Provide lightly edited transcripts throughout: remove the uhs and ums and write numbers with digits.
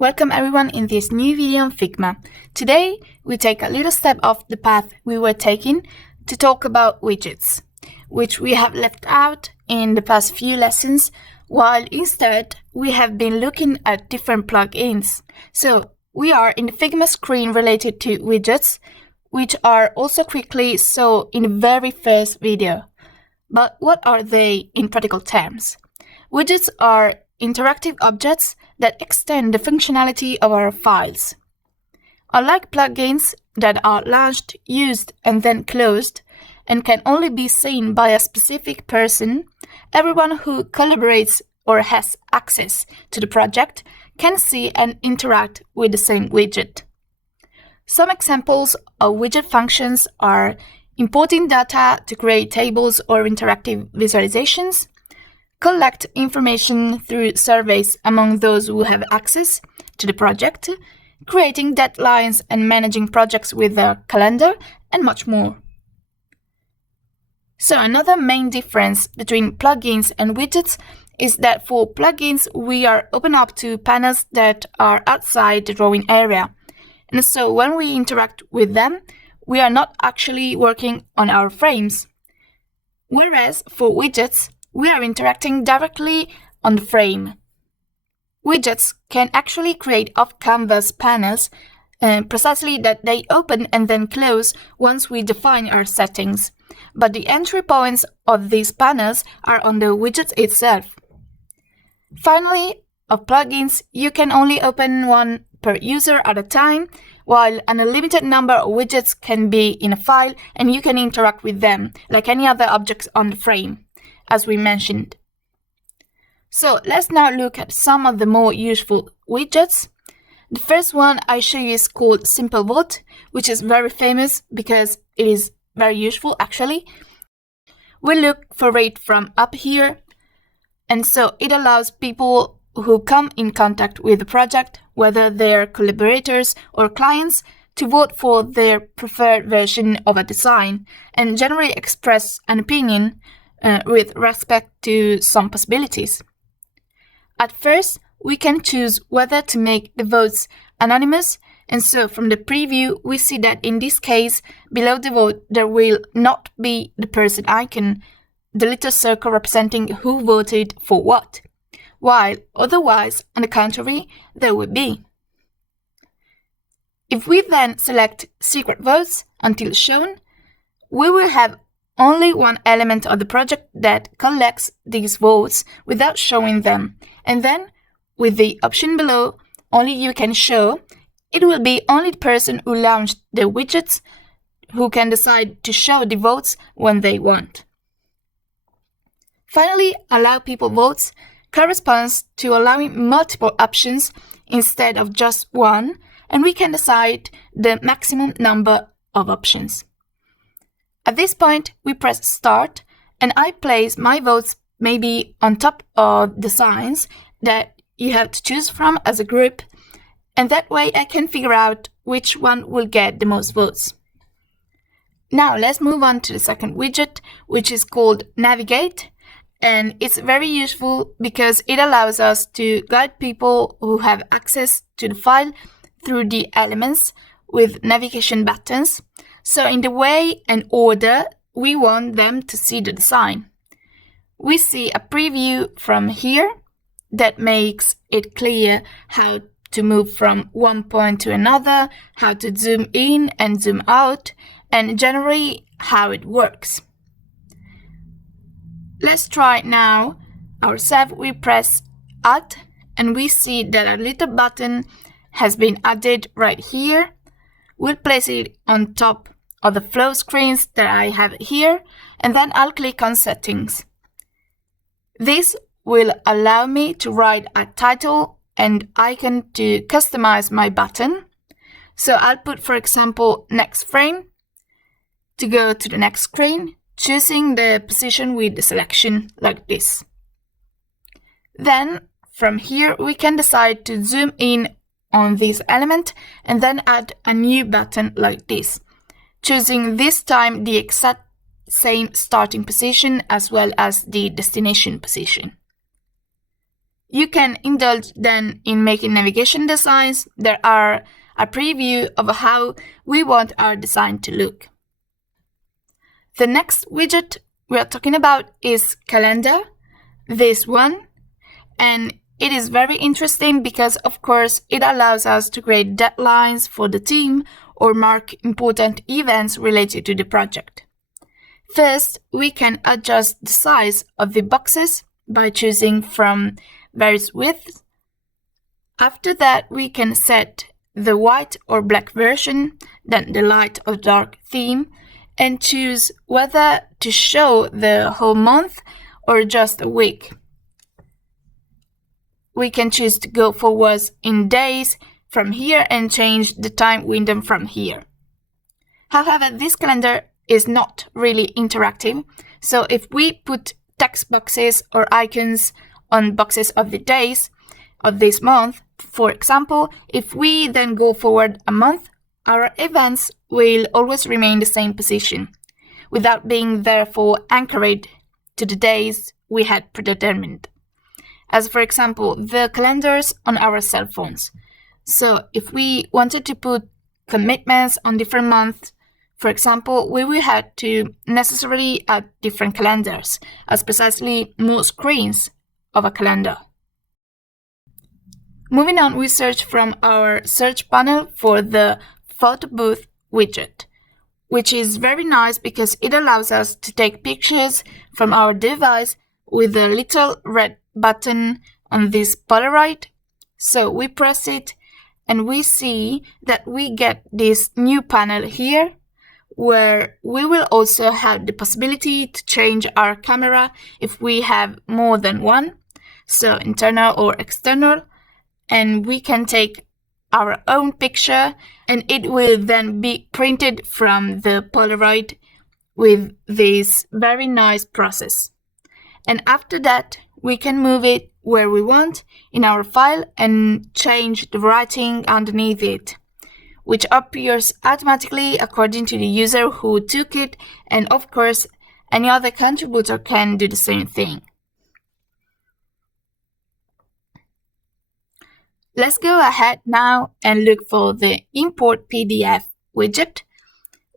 Welcome everyone in this new video on Figma. Today we take a little step off the path we were taking to talk about widgets, which we have left out in the past few lessons, while instead we have been looking at different plugins. So we are in the Figma screen related to widgets, which are also quickly saw in the very first video. But what are they in practical terms? Widgets are interactive objects that extend the functionality of our files. Unlike plugins that are launched, used, and then closed, and can only be seen by a specific person, everyone who collaborates or has access to the project can see and interact with the same widget. Some examples of widget functions are importing data to create tables or interactive visualizations, collect information through surveys among those who have access to the project, creating deadlines and managing projects with a calendar, and much more. So another main difference between plugins and widgets is that for plugins we are open up to panels that are outside the drawing area. And so when we interact with them, we are not actually working on our frames. Whereas for widgets, we are interacting directly on the frame. Widgets can actually create off-canvas panels precisely that they open and then close once we define our settings. But the entry points of these panels are on the widget itself. Finally, of plugins, you can only open one per user at a time, while an unlimited number of widgets can be in a file and you can interact with them like any other objects on the frame, as we mentioned. So let's now look at some of the more useful widgets. The first one I show you is called Simple Vote, which is very famous because it is very useful actually. We look for it from up here, and so it allows people who come in contact with the project, whether they're collaborators or clients, to vote for their preferred version of a design and generally express an opinion with respect to some possibilities. At first, we can choose whether to make the votes anonymous, and so from the preview we see that in this case, below the vote there will not be the person icon, the little circle representing who voted for what, while otherwise, on the contrary, there would be. If we then select Secret Votes until shown, we will have only one element of the project that collects these votes without showing them, and then, with the option below, only you can show, it will be only the person who launched the widgets who can decide to show the votes when they want. Finally, Allow People Votes corresponds to allowing multiple options instead of just one, and we can decide the maximum number of options. At this point, we press Start, and I place my votes maybe on top of the signs that you have to choose from as a group, and that way I can figure out which one will get the most votes. Now let's move on to the second widget, which is called Navigate. And it's very useful because it allows us to guide people who have access to the file through the elements with navigation buttons, so in the way and order we want them to see the design. We see a preview from here that makes it clear how to move from one point to another, how to zoom in and zoom out, and generally how it works. Let's try now ourselves. We press Add and we see that a little button has been added right here. We'll place it on top of the flow screens that I have here, and then I'll click on Settings. This will allow me to write a title and icon to customize my button. So I'll put, for example, Next Frame to go to the next screen, choosing the position with the selection like this. Then from here we can decide to zoom in on this element and then add a new button like this, choosing this time the exact same starting position as well as the destination position. You can indulge then in making navigation designs that are a preview of how we want our design to look. The next widget we are talking about is calendar, this one, and it is very interesting because, of course, it allows us to create deadlines for the team or mark important events related to the project. First, we can adjust the size of the boxes by choosing from various widths. After that, we can set the white or black version, then the light or dark theme, and choose whether to show the whole month or just a week. We can choose to go forwards in days from here and change the time window from here. However, this calendar is not really interactive, so if we put text boxes or icons on boxes of the days of this month, for example, if we then go forward a month, our events will always remain the same position, without being therefore anchored to the days we had predetermined. As for example, the calendars on our cell phones. So if we wanted to put commitments on different months, for example, we will have to necessarily add different calendars, as precisely more screens of a calendar. Moving on, we search from our search panel for the photo booth widget, which is very nice because it allows us to take pictures from our device with a little red button on this Polaroid. So we press it and we see that we get this new panel here, where we will also have the possibility to change our camera if we have more than one, so internal or external, and we can take our own picture and it will then be printed from the Polaroid with this very nice process. And after that, we can move it where we want in our file and change the writing underneath it, which appears automatically according to the user who took it, and of course, any other contributor can do the same thing. Let's go ahead now and look for the Import PDF widget,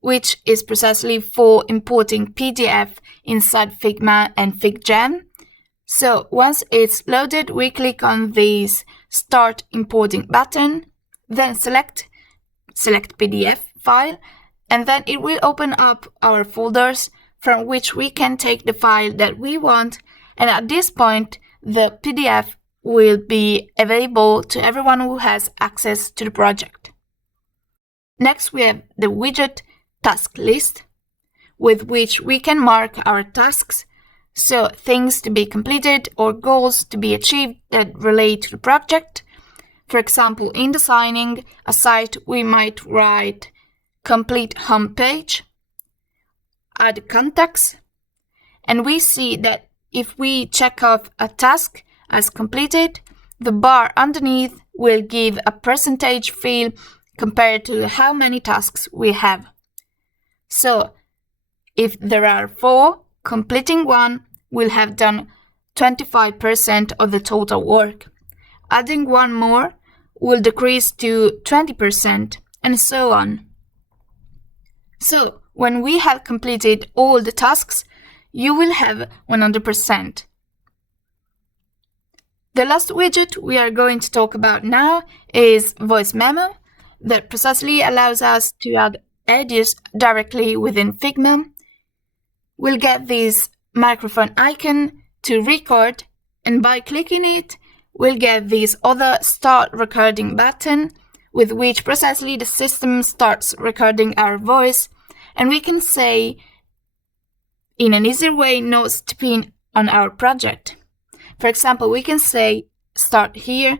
which is precisely for importing PDF inside Figma and FigJam. So once it's loaded, we click on this Start Importing button, then select PDF file, and then it will open up our folders from which we can take the file that we want, and at this point the PDF will be available to everyone who has access to the project. Next, we have the widget task list, with which we can mark our tasks, so things to be completed or goals to be achieved that relate to the project. For example, in designing a site, we might write complete homepage, add contacts, and we see that if we check off a task as completed, the bar underneath will give a percentage field compared to how many tasks we have. So, if there are 4, completing one will have done 25% of the total work. Adding one more will decrease to 20%, and so on. So, when we have completed all the tasks, you will have 100%. The last widget we are going to talk about now is Voice Memo, that precisely allows us to add audios directly within Figma. We'll get this microphone icon to record, and by clicking it, we'll get this other Start Recording button, with which precisely the system starts recording our voice, and we can say in an easier way no stopping on our project. For example, we can say start here,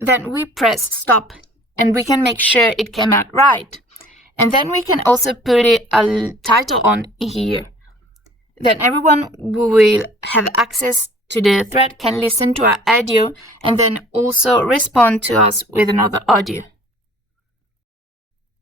then we press stop, and we can make sure it came out right. And then we can also put a title on here. Then everyone who will have access to the thread can listen to our audio and then also respond to us with another audio.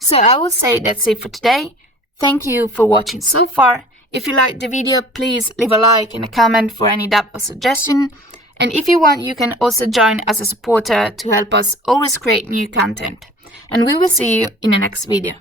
So I will say that's it for today. Thank you for watching so far. If you liked the video, please leave a like and a comment for any doubt or suggestion. And if you want, you can also join as a supporter to help us always create new content. And we will see you in the next video.